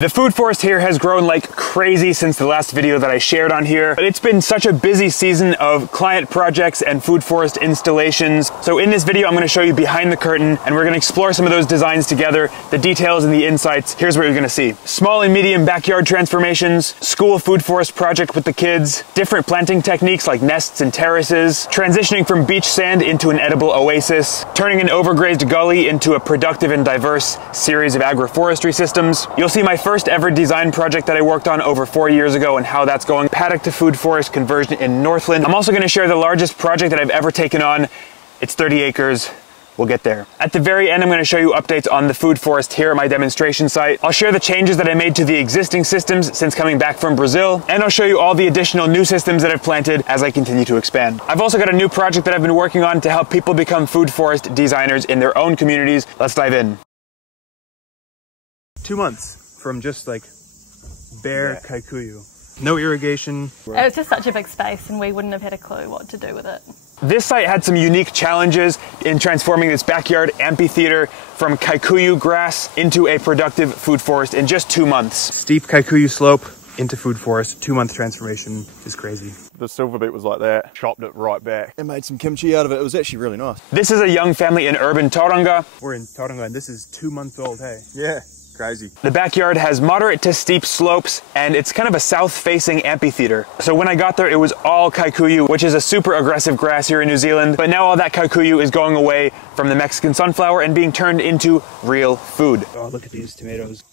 The food forest here has grown like crazy since the last video that I shared on here, but it's been such a busy season of client projects and food forest installations. So in this video, I'm gonna show you behind the curtain and we're gonna explore some of those designs together, the details and the insights. Here's what you're gonna see. Small and medium backyard transformations, school food forest project with the kids, different planting techniques like nests and terraces, transitioning from beach sand into an edible oasis, turning an overgrazed gully into a productive and diverse series of agroforestry systems. You'll see my first ever design project that I worked on over 4 years ago and how that's going. Paddock to food forest conversion in Northland. I'm also going to share the largest project that I've ever taken on. It's 30 acres. We'll get there. At the very end, I'm going to show you updates on the food forest here at my demonstration site. I'll share the changes that I made to the existing systems since coming back from Brazil, and I'll show you all the additional new systems that I've planted as I continue to expand. I've also got a new project that I've been working on to help people become food forest designers in their own communities. Let's dive in. 2 months. From just like bare kikuyu. No irrigation. It was just such a big space and we wouldn't have had a clue what to do with it. This site had some unique challenges in transforming this backyard amphitheatre from kikuyu grass into a productive food forest in just 2 months. Steep kikuyu slope into food forest, 2-month transformation is crazy. The silver beet was like that, chopped it right back. And made some kimchi out of it. It was actually really nice. This is a young family in urban Tauranga. We're in Tauranga and this is 2 months old, hey? Yeah. Crazy. The backyard has moderate to steep slopes and it's kind of a south-facing amphitheater. So when I got there, it was all kikuyu, which is a super aggressive grass here in New Zealand. But now all that kikuyu is going away from the Mexican sunflower and being turned into real food. Oh, look at these tomatoes.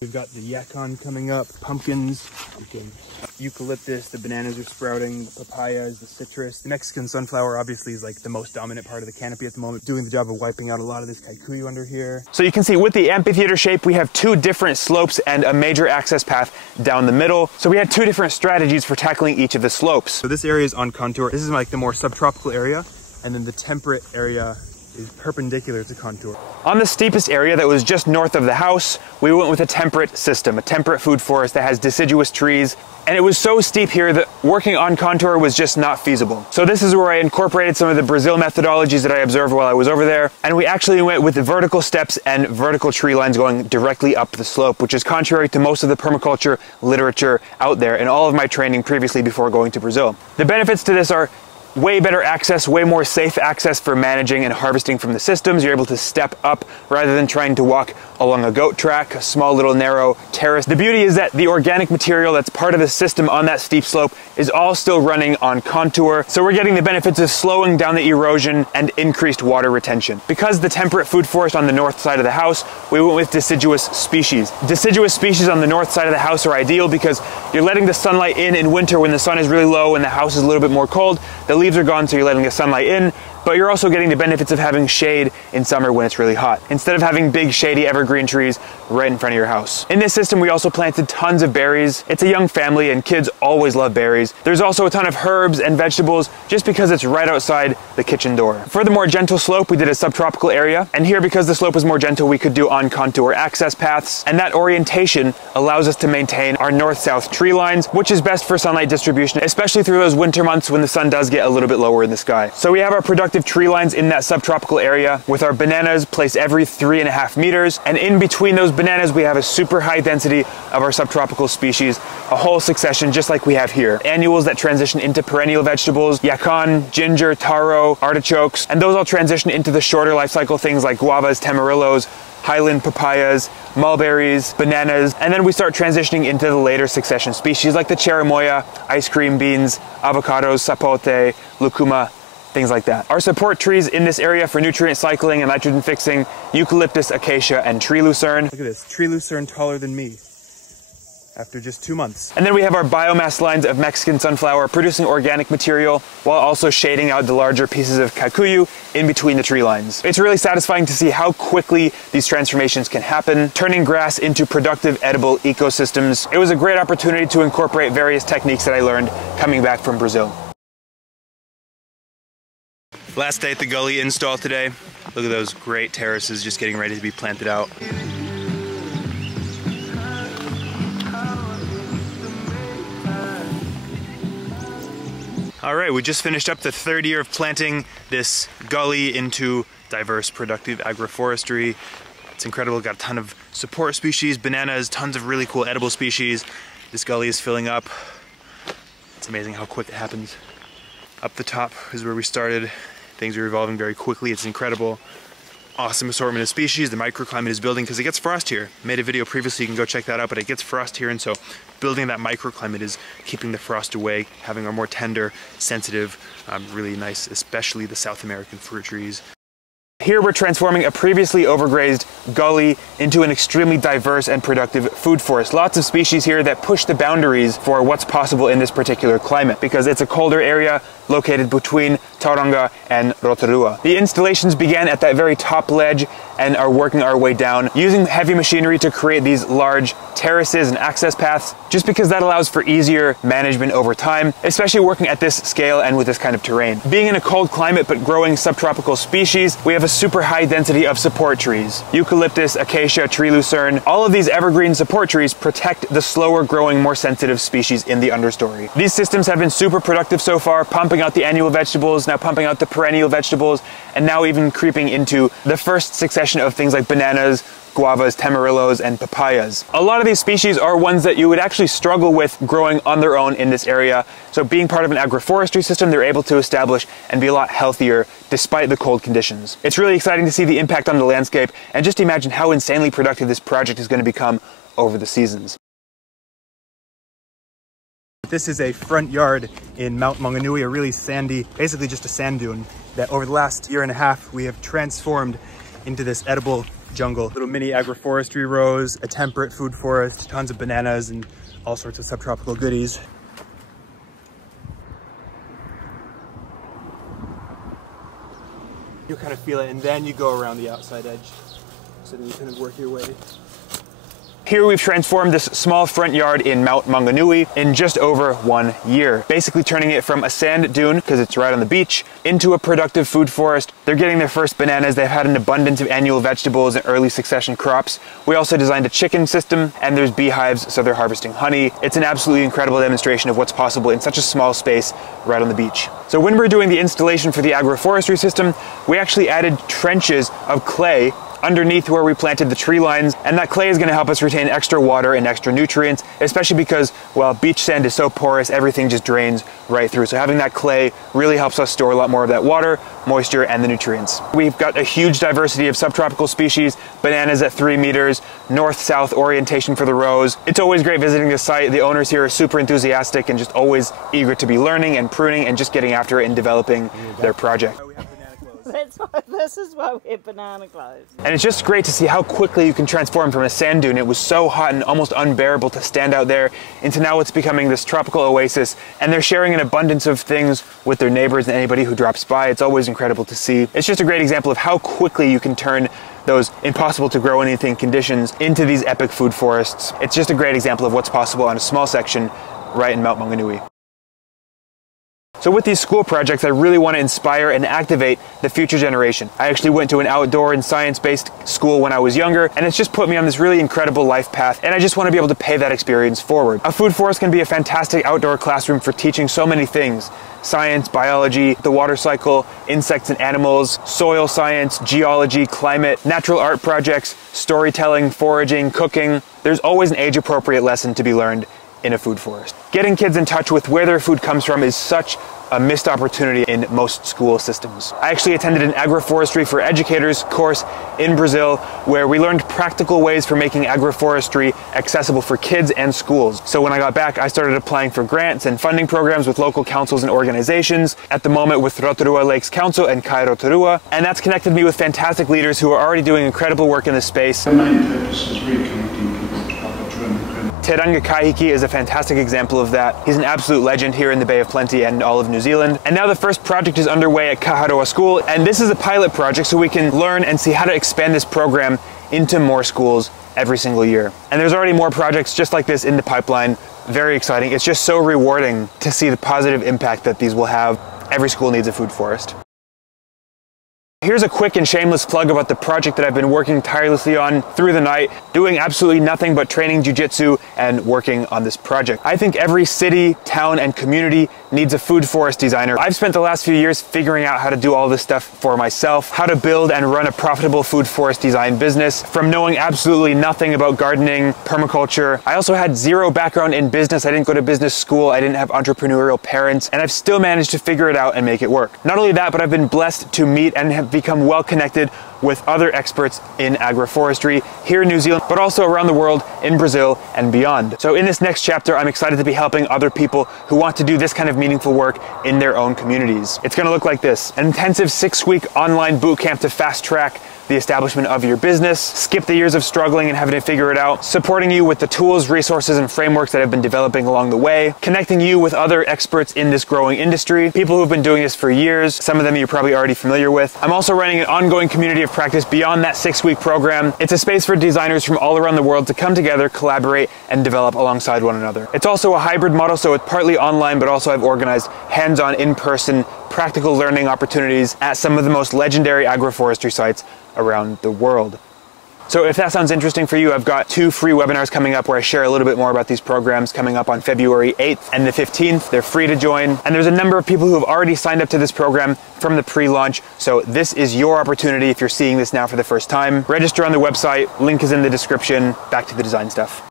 We've got the yacon coming up, pumpkins, eucalyptus, the bananas are sprouting, the papayas, the citrus. The Mexican sunflower obviously is like the most dominant part of the canopy at the moment, doing the job of wiping out a lot of this kikuyu under here. So you can see with the amphitheater shape, we have 2 different slopes and a major access path down the middle. So we had 2 different strategies for tackling each of the slopes. So this area is on contour. This is like the more subtropical area, and then the temperate area is perpendicular to contour. On the steepest area that was just north of the house, we went with a temperate system, a temperate food forest that has deciduous trees. And it was so steep here that working on contour was just not feasible. So this is where I incorporated some of the Brazil methodologies that I observed while I was over there. And we actually went with the vertical steps and vertical tree lines going directly up the slope, which is contrary to most of the permaculture literature out there and all of my training previously before going to Brazil. The benefits to this are way better access, way more safe access for managing and harvesting from the systems. You're able to step up rather than trying to walk along a goat track, a small little narrow terrace. The beauty is that the organic material that's part of the system on that steep slope is all still running on contour. So we're getting the benefits of slowing down the erosion and increased water retention. Because the temperate food forest on the north side of the house, we went with deciduous species. Deciduous species on the north side of the house are ideal because you're letting the sunlight in winter when the sun is really low and the house is a little bit more cold. The leaves are gone, so you're letting the sunlight in, but you're also getting the benefits of having shade in summer when it's really hot, instead of having big shady evergreen trees right in front of your house. In this system, we also planted tons of berries. It's a young family and kids always love berries. There's also a ton of herbs and vegetables just because it's right outside the kitchen door. For the more gentle slope, we did a subtropical area, and here because the slope was more gentle, we could do on contour access paths, and that orientation allows us to maintain our north-south tree lines, which is best for sunlight distribution, especially through those winter months when the sun does get a little bit lower in the sky. So we have our productive tree lines in that subtropical area with our bananas placed every 3.5 meters, and in between those bananas we have a super high density of our subtropical species, a whole succession just like we have here. Annuals that transition into perennial vegetables, yacon, ginger, taro, artichokes, and those all transition into the shorter life cycle things like guavas, tamarillos, highland papayas, mulberries, bananas, and then we start transitioning into the later succession species like the cherimoya, ice cream beans, avocados, sapote, lucuma, things like that. Our support trees in this area for nutrient cycling and nitrogen fixing, eucalyptus, acacia, and tree lucerne. Look at this, tree lucerne taller than me after just 2 months. And then we have our biomass lines of Mexican sunflower producing organic material while also shading out the larger pieces of kikuyu in between the tree lines. It's really satisfying to see how quickly these transformations can happen, turning grass into productive edible ecosystems. It was a great opportunity to incorporate various techniques that I learned coming back from Brazil. Last day at the Gully install today. Look at those great terraces just getting ready to be planted out. All right, we just finished up the 3rd year of planting this gully into diverse, productive agroforestry. It's incredible, got a ton of support species, bananas, tons of really cool edible species. This gully is filling up. It's amazing how quick it happens. Up the top is where we started. Things are evolving very quickly. It's incredible. Awesome assortment of species. The microclimate is building because it gets frost here. Made a video previously, you can go check that out, but it gets frost here, and so building that microclimate is keeping the frost away, having our more tender, sensitive, really nice, especially the South American fruit trees. Here we're transforming a previously overgrazed gully into an extremely diverse and productive food forest. Lots of species here that push the boundaries for what's possible in this particular climate, because it's a colder area located between Tauranga and Rotorua. The installations began at that very top ledge and are working our way down, using heavy machinery to create these large terraces and access paths, just because that allows for easier management over time, especially working at this scale and with this kind of terrain. Being in a cold climate but growing subtropical species, we have a super high density of support trees. Eucalyptus, acacia, tree lucerne, all of these evergreen support trees protect the slower growing, more sensitive species in the understory. These systems have been super productive so far, pumping out the annual vegetables, now pumping out the perennial vegetables, and now even creeping into the first succession of things like bananas, guavas, tamarillos, and papayas. A lot of these species are ones that you would actually struggle with growing on their own in this area. So being part of an agroforestry system, they're able to establish and be a lot healthier despite the cold conditions. It's really exciting to see the impact on the landscape, and just imagine how insanely productive this project is going to become over the seasons. This is a front yard in Mount Maunganui, a really sandy, basically just a sand dune that over the last year and a half we have transformed into this edible jungle. Little mini agroforestry rows, a temperate food forest, tons of bananas and all sorts of subtropical goodies. You kind of feel it, and then you go around the outside edge. So then you kind of work your way. Here we've transformed this small front yard in Mount Maunganui in just over 1 year, basically turning it from a sand dune, because it's right on the beach, into a productive food forest. They're getting their first bananas, they've had an abundance of annual vegetables and early succession crops. We also designed a chicken system, and there's beehives, so they're harvesting honey. It's an absolutely incredible demonstration of what's possible in such a small space right on the beach. So when we're doing the installation for the agroforestry system, we actually added trenches of clay underneath where we planted the tree lines, and that clay is going to help us retain extra water and extra nutrients, especially because, well, beach sand is so porous, everything just drains right through. So having that clay really helps us store a lot more of that water, moisture, and the nutrients. We've got a huge diversity of subtropical species, bananas at 3 meters, north-south orientation for the rows. It's always great visiting the site. The owners here are super enthusiastic and just always eager to be learning and pruning and just getting after it and developing their project. This is why we have banana clothes. And it's just great to see how quickly you can transform from a sand dune. It was so hot and almost unbearable to stand out there, into now it's becoming this tropical oasis, and they're sharing an abundance of things with their neighbors and anybody who drops by. It's always incredible to see. It's just a great example of how quickly you can turn those impossible to grow anything conditions into these epic food forests. It's just a great example of what's possible on a small section right in Mount Maunganui. So with these school projects, I really want to inspire and activate the future generation. I actually went to an outdoor and science-based school when I was younger, and it's just put me on this really incredible life path, and I just want to be able to pay that experience forward. A food forest can be a fantastic outdoor classroom for teaching so many things: science, biology, the water cycle, insects and animals, soil science, geology, climate, natural art projects, storytelling, foraging, cooking. There's always an age-appropriate lesson to be learned in a food forest. Getting kids in touch with where their food comes from is such a missed opportunity in most school systems. I actually attended an agroforestry for educators course in Brazil, where we learned practical ways for making agroforestry accessible for kids and schools. So when I got back, I started applying for grants and funding programs with local councils and organizations, at the moment with Rotorua Lakes Council and Kai Rotorua, and that's connected me with fantastic leaders who are already doing incredible work in this space. Tauranga Kaihiki is a fantastic example of that. He's an absolute legend here in the Bay of Plenty and all of New Zealand. And now the first project is underway at Kaharoa School, and this is a pilot project so we can learn and see how to expand this program into more schools every single year. And there's already more projects just like this in the pipeline. Very exciting. It's just so rewarding to see the positive impact that these will have. Every school needs a food forest. Here's a quick and shameless plug about the project that I've been working tirelessly on through the night, doing absolutely nothing but training jiu-jitsu and working on this project. I think every city, town, and community needs a food forest designer. I've spent the last few years figuring out how to do all this stuff for myself, how to build and run a profitable food forest design business, from knowing absolutely nothing about gardening, permaculture. I also had zero background in business. I didn't go to business school. I didn't have entrepreneurial parents, and I've still managed to figure it out and make it work. Not only that, but I've been blessed to meet and have become well connected with other experts in agroforestry here in New Zealand, but also around the world, in Brazil and beyond. So in this next chapter, I'm excited to be helping other people who want to do this kind of meaningful work in their own communities. It's going to look like this: an intensive 6-week online boot camp to fast track the establishment of your business, skip the years of struggling and having to figure it out, supporting you with the tools, resources, and frameworks that I've been developing along the way, connecting you with other experts in this growing industry, people who've been doing this for years, some of them you're probably already familiar with. I'm also running an ongoing community of practice beyond that 6-week program. It's a space for designers from all around the world to come together, collaborate, and develop alongside one another. It's also a hybrid model, so it's partly online, but also I've organized hands-on, in-person, practical learning opportunities at some of the most legendary agroforestry sites around the world. So if that sounds interesting for you, I've got 2 free webinars coming up where I share a little bit more about these programs coming up on February 8th and the 15th. They're free to join. And there's a number of people who have already signed up to this program from the pre-launch. So this is your opportunity if you're seeing this now for the first time. Register on the website. Link is in the description. Back to the design stuff.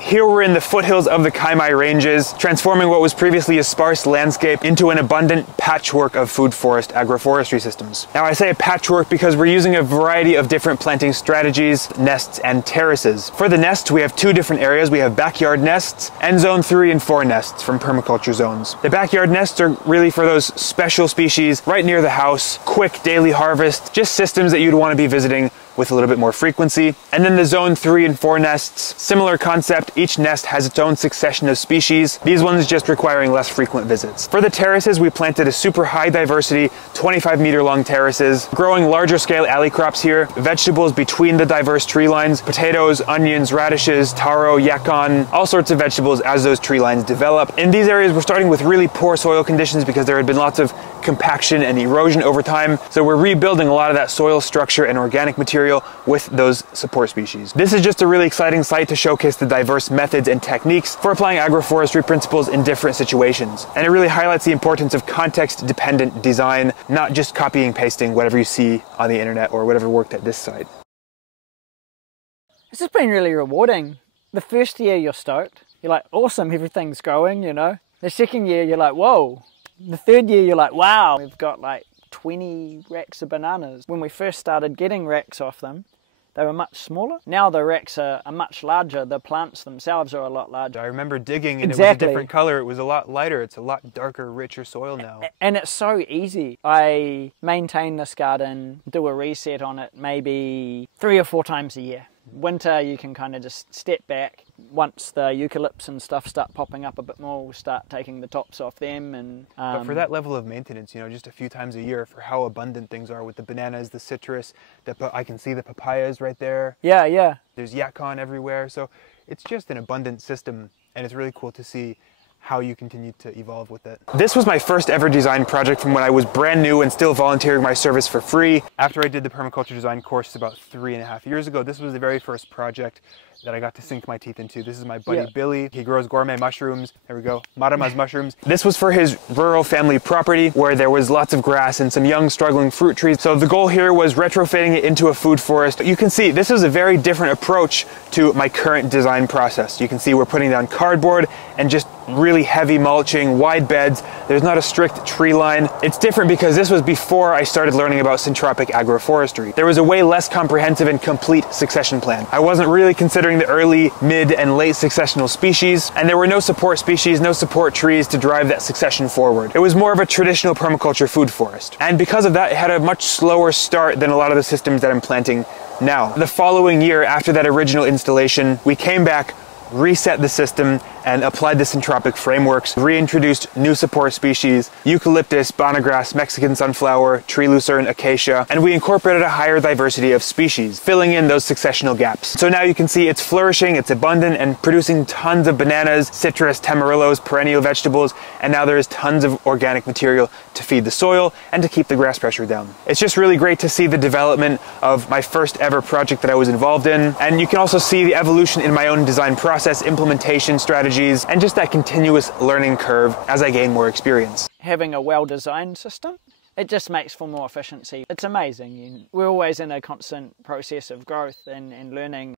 Here we're in the foothills of the Kaimai Ranges, transforming what was previously a sparse landscape into an abundant patchwork of food forest agroforestry systems. Now I say a patchwork because we're using a variety of different planting strategies, nests, and terraces. For the nests, we have 2 different areas. We have backyard nests and zone 3 and 4 nests from permaculture zones. The backyard nests are really for those special species right near the house, quick daily harvest, just systems that you'd want to be visiting with a little bit more frequency. And then the zone 3 and 4 nests, similar concept. Each nest has its own succession of species, these ones just requiring less frequent visits. For the terraces, we planted a super high diversity, 25-meter long terraces, growing larger scale alley crops here, vegetables between the diverse tree lines, potatoes, onions, radishes, taro, yacon, all sorts of vegetables as those tree lines develop. In these areas, we're starting with really poor soil conditions because there had been lots of compaction and erosion over time. So we're rebuilding a lot of that soil structure and organic material with those support species. This is just a really exciting site to showcase the diverse methods and techniques for applying agroforestry principles in different situations. And it really highlights the importance of context-dependent design, not just copying and pasting whatever you see on the internet or whatever worked at this site. This has been really rewarding. The first year you're stoked. You're like, awesome, everything's growing, you know. The second year you're like, whoa. The third year you're like, wow, we've got like 20 racks of bananas. When we first started getting racks off them, they were much smaller. Now the racks are much larger. The plants themselves are a lot larger. I remember digging and It was a different color. It was a lot lighter. It's a lot darker, richer soil now. And it's so easy. I maintain this garden, do a reset on it maybe 3 or 4 times a year. Winter, you can kind of just step back. Once the eucalypts and stuff start popping up a bit more, we'll start taking the tops off them. And but for that level of maintenance, you know, just a few times a year, for how abundant things are with the bananas, the citrus, I can see the papayas right there. Yeah, yeah. There's yacon everywhere. So it's just an abundant system, and it's really cool to see how you continue to evolve with it. This was my first ever design project from when I was brand new and still volunteering my service for free. After I did the permaculture design course about 3.5 years ago, this was the very first project that I got to sink my teeth into. This is my buddy Billy. He grows gourmet mushrooms. There we go, Marama's mushrooms. This was for his rural family property where there was lots of grass and some young struggling fruit trees. So the goal here was retrofitting it into a food forest. You can see this is a very different approach to my current design process. You can see we're putting down cardboard and just really heavy mulching, wide beds. There's not a strict tree line. It's different because this was before I started learning about syntropic agroforestry. There was a way less comprehensive and complete succession plan. I wasn't really considering the early, mid, and late successional species, and there were no support species, no support trees to drive that succession forward. It was more of a traditional permaculture food forest. And because of that, it had a much slower start than a lot of the systems that I'm planting now. The following year, after that original installation, we came back reset the system and applied the syntropic frameworks, reintroduced new support species, eucalyptus, bonnegrass, Mexican sunflower, tree lucerne, acacia, and we incorporated a higher diversity of species, filling in those successional gaps. So now you can see it's flourishing, it's abundant, and producing tons of bananas, citrus, tamarillos, perennial vegetables, and now there's tons of organic material to feed the soil and to keep the grass pressure down. It's just really great to see the development of my first ever project that I was involved in, and you can also see the evolution in my own design process, implementation strategies, and just that continuous learning curve as I gain more experience. Having a well-designed system, it just makes for more efficiency. It's amazing. We're always in a constant process of growth and learning.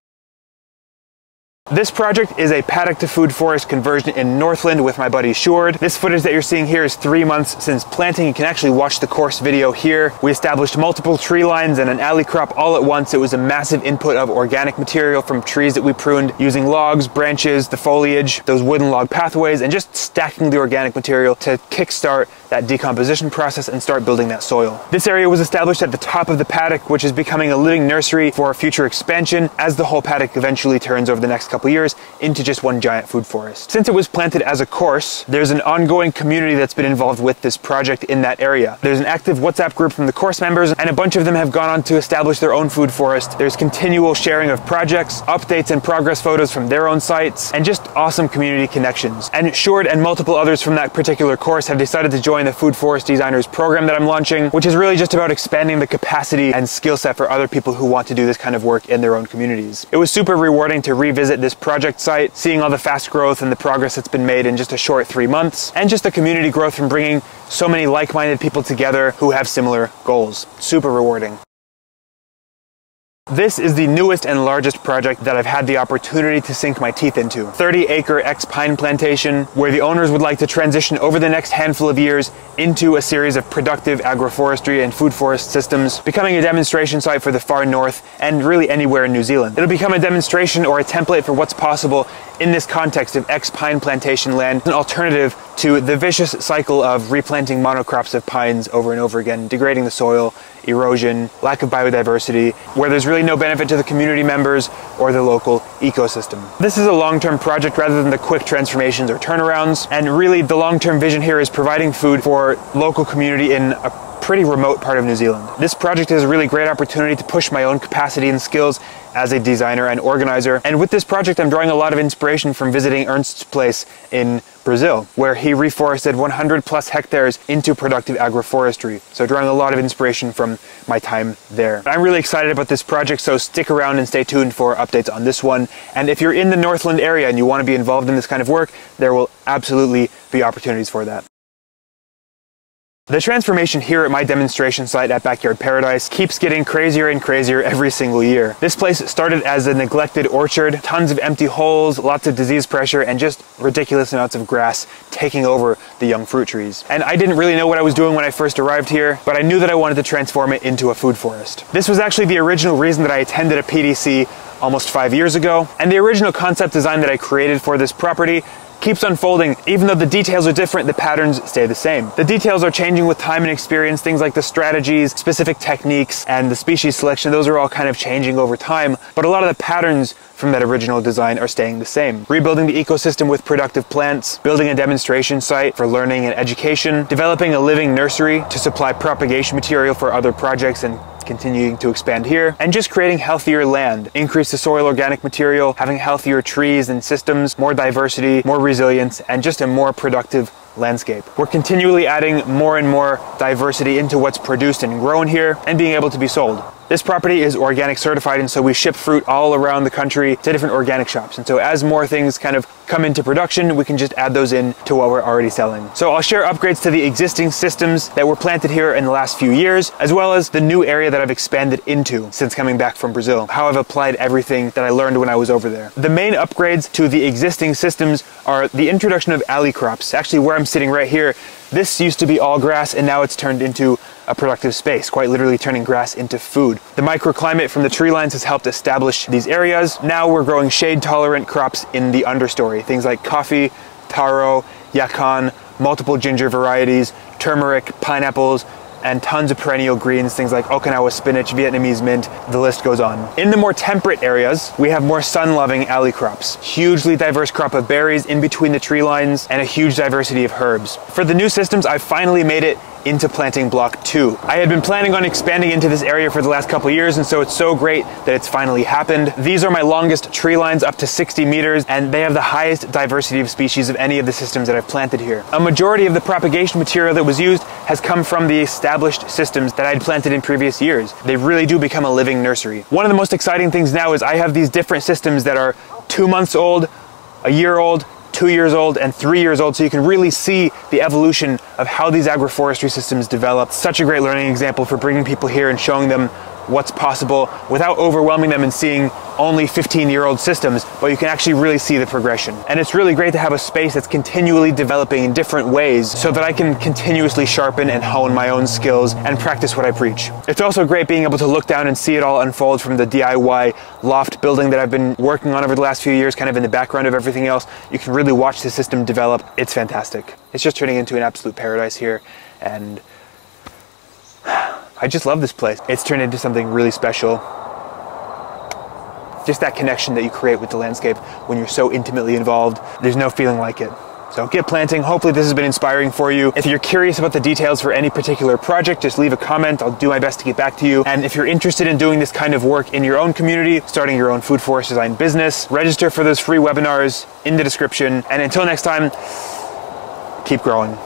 This project is a paddock to food forest conversion in Northland with my buddy Shord. This footage that you're seeing here is 3 months since planting. You can actually watch the course video here. We established multiple tree lines and an alley crop all at once. It was a massive input of organic material from trees that we pruned using logs, branches, the foliage, those wooden log pathways, and just stacking the organic material to kickstart that decomposition process and start building that soil. This area was established at the top of the paddock, which is becoming a living nursery for future expansion as the whole paddock eventually turns over the next couple years into just one giant food forest. Since it was planted as a course, there's an ongoing community that's been involved with this project in that area. There's an active WhatsApp group from the course members, and a bunch of them have gone on to establish their own food forest. There's continual sharing of projects, updates and progress photos from their own sites, and just awesome community connections. And Short and multiple others from that particular course have decided to join the Food Forest Designers program that I'm launching, which is really just about expanding the capacity and skill set for other people who want to do this kind of work in their own communities. It was super rewarding to revisit this project site, seeing all the fast growth and the progress that's been made in just a short 3 months, and just the community growth from bringing so many like-minded people together who have similar goals. Super rewarding. This is the newest and largest project that I've had the opportunity to sink my teeth into. 30-acre ex-pine plantation where the owners would like to transition over the next handful of years into a series of productive agroforestry and food forest systems, becoming a demonstration site for the far north and really anywhere in New Zealand. It'll become a demonstration or a template for what's possible in this context of ex-pine plantation land, an alternative to the vicious cycle of replanting monocrops of pines over and over again, degrading the soil, erosion, lack of biodiversity, where there's really no benefit to the community members or the local ecosystem. This is a long-term project rather than the quick transformations or turnarounds, and really the long-term vision here is providing food for local community in a pretty remote part of New Zealand. This project is a really great opportunity to push my own capacity and skills as a designer and organizer. And with this project, I'm drawing a lot of inspiration from visiting Ernst's place in Brazil, where he reforested 100+ hectares into productive agroforestry. So drawing a lot of inspiration from my time there. I'm really excited about this project, so stick around and stay tuned for updates on this one. And if you're in the Northland area and you want to be involved in this kind of work, there will absolutely be opportunities for that. The transformation here at my demonstration site at Backyard Paradise keeps getting crazier and crazier every single year. This place started as a neglected orchard, tons of empty holes, lots of disease pressure, and just ridiculous amounts of grass taking over the young fruit trees. And I didn't really know what I was doing when I first arrived here, but I knew that I wanted to transform it into a food forest. This was actually the original reason that I attended a PDC almost 5 years ago, and the original concept design that I created for this property keeps unfolding. Even though the details are different, the patterns stay the same. The details are changing with time and experience. Things like the strategies, specific techniques, and the species selection, those are all kind of changing over time. But a lot of the patterns from that original design are staying the same. Rebuilding the ecosystem with productive plants, building a demonstration site for learning and education, developing a living nursery to supply propagation material for other projects and continuing to expand here, and just creating healthier land, increase the soil organic material, having healthier trees and systems, more diversity, more resilience, and just a more productive landscape. We're continually adding more and more diversity into what's produced and grown here and being able to be sold. This property is organic certified, and so we ship fruit all around the country to different organic shops. And so as more things kind of come into production, we can just add those in to what we're already selling. So I'll share upgrades to the existing systems that were planted here in the last few years, as well as the new area that I've expanded into since coming back from Brazil, how I've applied everything that I learned when I was over there. The main upgrades to the existing systems are the introduction of alley crops. Actually, where I'm sitting right here, this used to be all grass, and now it's turned into a productive space, quite literally turning grass into food. The microclimate from the tree lines has helped establish these areas. Now we're growing shade-tolerant crops in the understory, things like coffee, taro, yakan, multiple ginger varieties, turmeric, pineapples, and tons of perennial greens, things like Okinawa spinach, Vietnamese mint, the list goes on. In the more temperate areas, we have more sun-loving alley crops. Hugely diverse crop of berries in between the tree lines, and a huge diversity of herbs. For the new systems, I finally made it into planting block 2. I had been planning on expanding into this area for the last couple of years, and so it's so great that it's finally happened. These are my longest tree lines, up to 60 meters, and they have the highest diversity of species of any of the systems that I've planted here. A majority of the propagation material that was used has come from the established systems that I'd planted in previous years. They really do become a living nursery. One of the most exciting things now is I have these different systems that are 2 months old, a year old, 2 years old, and 3 years old, so you can really see the evolution of how these agroforestry systems develop. Such a great learning example for bringing people here and showing them what's possible without overwhelming them and seeing only 15-year-old systems, but you can actually really see the progression. And it's really great to have a space that's continually developing in different ways so that I can continuously sharpen and hone my own skills and practice what I preach. It's also great being able to look down and see it all unfold from the DIY loft building that I've been working on over the last few years, kind of in the background of everything else. You can really watch the system develop. It's fantastic. It's just turning into an absolute paradise here, and I just love this place. It's turned into something really special. Just that connection that you create with the landscape when you're so intimately involved, there's no feeling like it. So get planting. Hopefully this has been inspiring for you. If you're curious about the details for any particular project, just leave a comment. I'll do my best to get back to you. And if you're interested in doing this kind of work in your own community, starting your own food forest design business, register for those free webinars in the description. And until next time, keep growing.